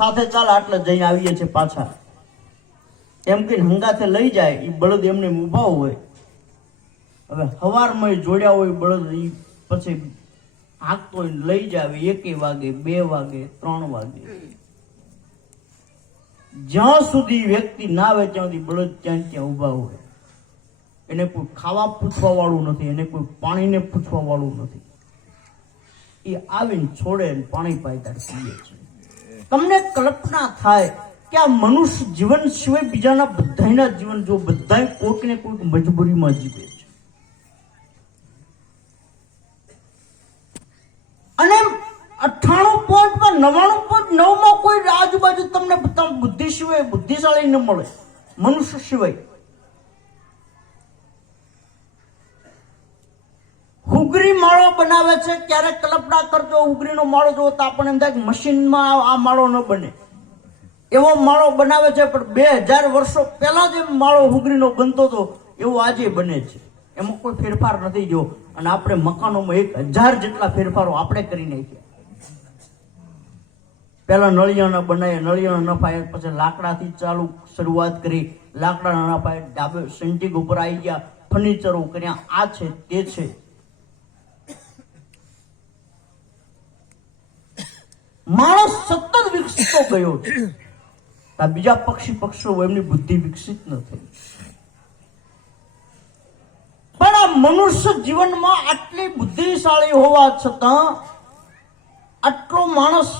સાથે ચાલ આટલે જઈને આવીએ છીએ પાછા એમ કે હંગાથે લઈ જાય. એ બળદ એમને ઊભા હોય. હવે હવારમાં જોડ્યા હોય બળદ, એ પછી હાંકતો હોય લઈ જાય 1 વાગે 2 વાગે 3 વાગે. જ્યાં સુધી વ્યક્તિ ના આવે ત્યાં સુધી બળદ ત્યાં ત્યાં ઊભા હોય. એને કોઈ ખાવા પૂછવા વાળું નથી, એને કોઈ પાણીને પૂછવા વાળું નથી. એ આવીને છોડે પાણી પાયદાર પીએ છે. તમને કલ્પના થાય કે આ મનુષ્ય જીવન સિવાય બીજાના બધાના જીવન જો બધા કોઈક ને કોઈક મજબૂરીમાં જીવે છે. અને 98.99% કોઈ આજુબાજુ તમને બુદ્ધિ સિવાય બુદ્ધિશાળી ન મળે, મનુષ્ય સિવાય. હુગરી માળો બનાવે છે, ક્યારેક કલ્પના કરજો હુગરીનો માળો જોવો તો આપણને એમ થાય કે મશીનમાં આ માળો ન બને. એવો માળો બનાવે છે, પણ 2000 વર્ષો પહેલા જે માળો હુગરીનો બનતો હતો એવો આજે બને છે. એમાં કોઈ ફેરફાર નથી જો. અને આપણે મકાનોમાં 1000 જેટલા ફેરફારો આપણે કરી નાખ્યા. પહેલા નળિયાના બનાવ્યા, નળિયાના નફાયા, પછી લાકડાથી ચાલુ શરૂઆત કરી, લાકડાના નફાયા, ડાબે સેન્ટિંગ ઉપર આવી ગયા, ફર્નિચરો કર્યા, આ છે તે છે. માણસ સતત વિકસતો ગયો છે. આ બીજા પક્ષીઓ એમની બુદ્ધિ વિકસિત ન થઈ. પણ આ મનુષ્ય જીવનમાં આટલી બુદ્ધિશાળી હોવા છતાં, આટલો માણસ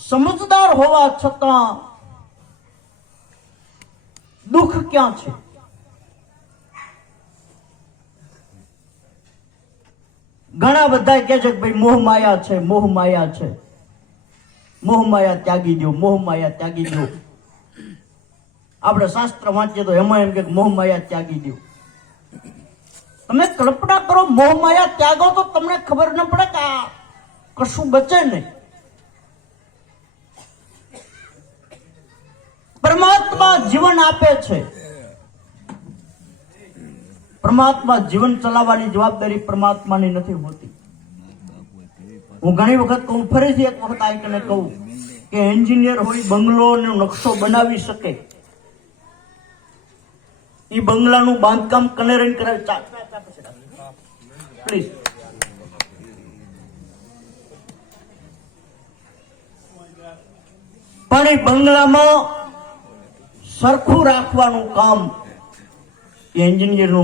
સમજદાર હોવા છતાં દુઃખ ક્યાં છે? ઘણા બધા કહે છે કે ભાઈ મોહ માયા છે, મોહ માયા છે, મોહ માયા ત્યાગી દો, મોહ માયા ત્યાગી દો. આપણે શાસ્ત્ર વાંચીએ તો એમાં એમ કે મોહ માયા ત્યાગી દો. તમે કલ્પના કરો, મોહ માયા ત્યાગો તો તમને ખબર ન પડે કે આ કશું બચે નહીં. પરમાત્મા જીવન આપે છે. પરમાત્મા જીવન ચલાવવાની જવાબદારી પરમાત્માની નથી હોતી. હું ઘણી વખત કહું, ફરીથી એક વખત આવીને કહું કે એન્જિનિયર હોય બંગલોનો નકશો બનાવી શકે, એ બંગલાનું બાંધકામ કનેરીને કરાવે. પ્લીઝ. પણ એ બંગલામાં સરખું રાખવાનું કામ એન્જિનિયરનું